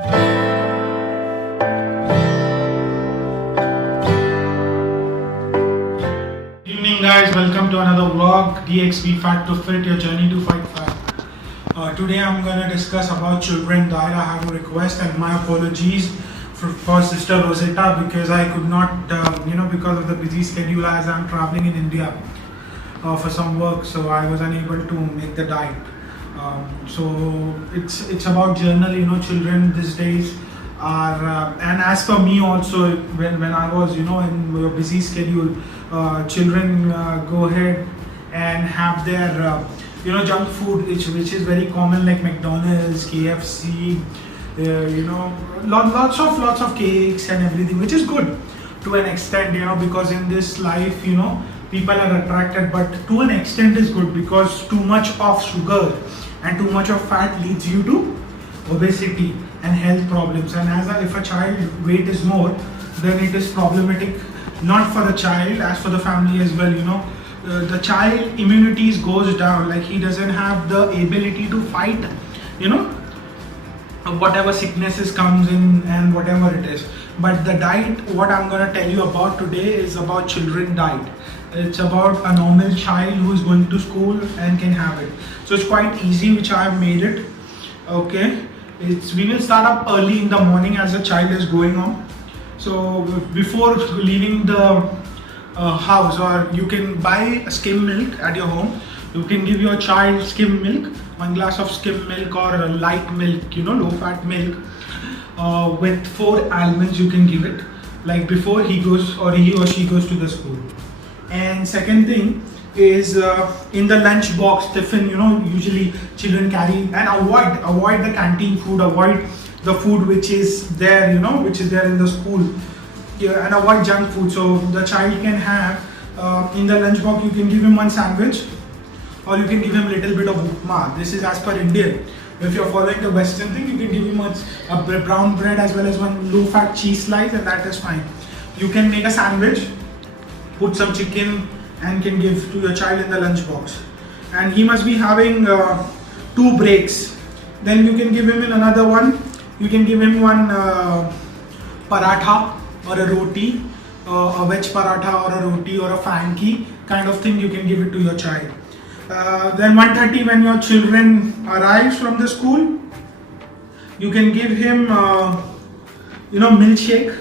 Good evening guys, welcome to another vlog, DXB Fat2Fit, your journey to fight fat. Today I'm going to discuss about children diet. I have a request and my apologies for Sister Rosetta because I could not, because of the busy schedule as I'm traveling in India for some work, so I was unable to make the diet. So it's about journal, children these days are, and as for me also, when I was, in a busy schedule, children go ahead and have their, junk food, which is very common, like McDonald's, KFC, lots of cakes and everything, which is good to an extent, because in this life, people are attracted, but to an extent is good because too much of sugar and too much of fat leads you to obesity and health problems. And if a child weight is more, then it is problematic, not for the child, as for the family as well. The child immunity goes down, like he doesn't have the ability to fight, whatever sicknesses comes in and whatever it is. But the diet, what I'm going to tell you about today, is about children diet. It's about a normal child who is going to school and can have it. So it's quite easy, which I have made it. Okay, we will start up early in the morning as the child is going on. So before leaving the house, or you can buy skim milk at your home. You can give your child skim milk, 1 glass of skim milk or light milk, low fat milk, with 4 almonds. You can give it like before he goes, or he or she goes to the school. And second thing is in the lunch box tiffin, usually children carry, and avoid the canteen food, avoid the food which is there, which is there in the school, and avoid junk food. So the child can have in the lunch box, you can give him 1 sandwich, or you can give him a little bit of upma. This is as per Indian. If you're following the Western thing, you can give him a brown bread as well as 1 low fat cheese slice, and that is fine. You can make a sandwich, put some chicken, and can give to your child in the lunch box. And he must be having 2 breaks. Then you can give him in another one. You can give him 1 paratha or a roti, a veg paratha or a roti or a fanki kind of thing. You can give it to your child. Then 1:30, when your children arrives from the school, you can give him milkshake.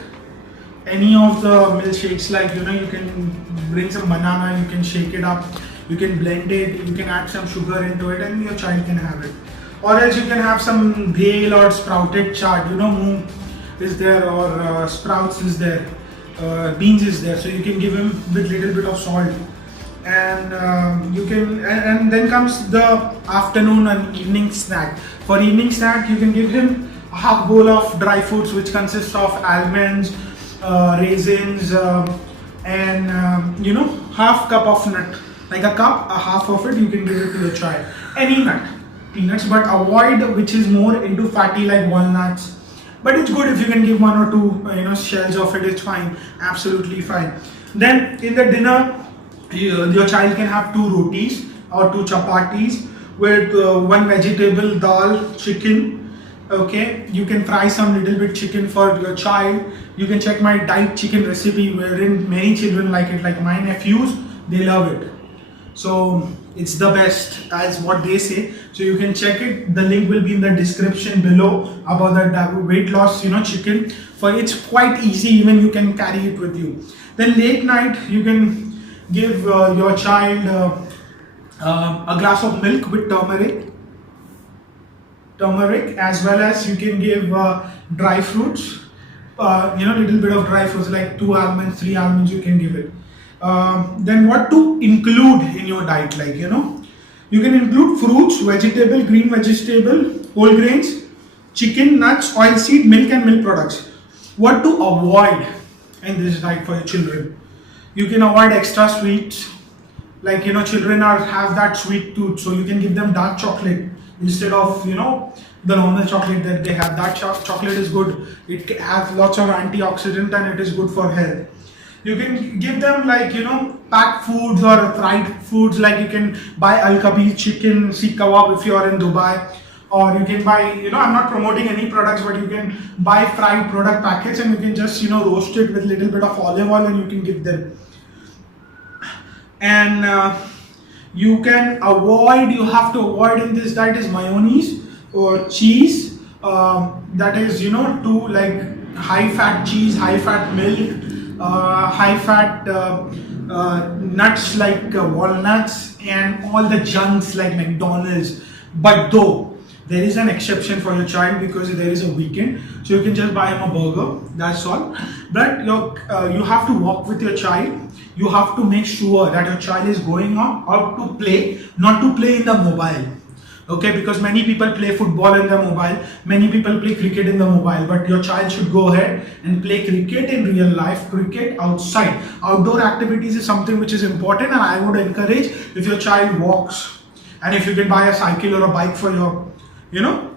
Any of the milkshakes, like you can bring some banana, you can shake it up, you can blend it, you can add some sugar into it, and your child can have it. Or else you can have some bhel or sprouted chaat, moong is there, or sprouts is there, beans is there, so you can give him with little bit of salt. And you can, and then comes the afternoon and evening snack. For evening snack, you can give him a half bowl of dry fruits, which consists of almonds, raisins, and half cup of nut, like a cup, a half of it you can give it to your child. Any nut, peanuts, but avoid which is more into fatty, like walnuts. But it's good if you can give 1 or 2 shells of it. It's fine, absolutely fine. Then in the dinner, your child can have 2 rotis or 2 chapatis with 1 vegetable, dal, chicken. Okay, you can fry some little bit chicken for your child. You can check my diet chicken recipe, wherein many children like it, like my nephews, they love it. So it's the best, as what they say. So you can check it. The link will be in the description below about the weight loss, chicken. For it's quite easy, even you can carry it with you. Then late night, you can give your child a glass of milk with turmeric, as well as you can give dry fruits, little bit of dry fruits, like 2 almonds, 3 almonds, you can give it. Then what to include in your diet, like you can include fruits, vegetable, green vegetable, whole grains, chicken, nuts, oilseed, milk and milk products. What to avoid in this diet for your children? You can avoid extra sweets, like children have that sweet tooth, so you can give them dark chocolate instead of the normal chocolate that they have. That chocolate is good. It has lots of antioxidant and it is good for health. You can give them like packed foods or fried foods, like you can buy Al Kabir chicken, Sikh kebab if you are in Dubai, or you can buy, I'm not promoting any products, but you can buy fried product packets and you can just, roast it with a little bit of olive oil and you can give them. And you have to avoid in this diet is mayonnaise or cheese, that is, to like high fat cheese, high fat milk, high fat nuts like walnuts, and all the junks like McDonald's. But though there is an exception for your child, because there is a weekend, so you can just buy him a burger, that's all. But you have to walk with your child. You have to make sure that your child is going out to play, not to play in the mobile. Okay, because many people play football in the mobile, many people play cricket in the mobile, but your child should go ahead and play cricket in real life, cricket outside. Outdoor activities is something which is important, and I would encourage, if your child walks, and if you can buy a cycle or a bike for your,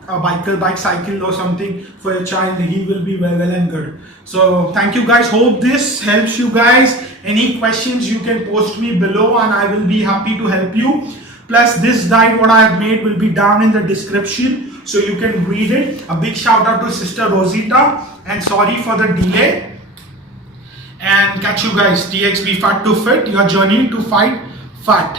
a bicycle or something for your child, he will be well and good. So thank you guys, hope this helps you guys. Any questions you can post me below and I will be happy to help you. Plus this diet what I have made will be down in the description, so you can read it. A big shout out to Sister Rosita, and sorry for the delay. And catch you guys, DXB Fat2Fit, your journey to fight fat.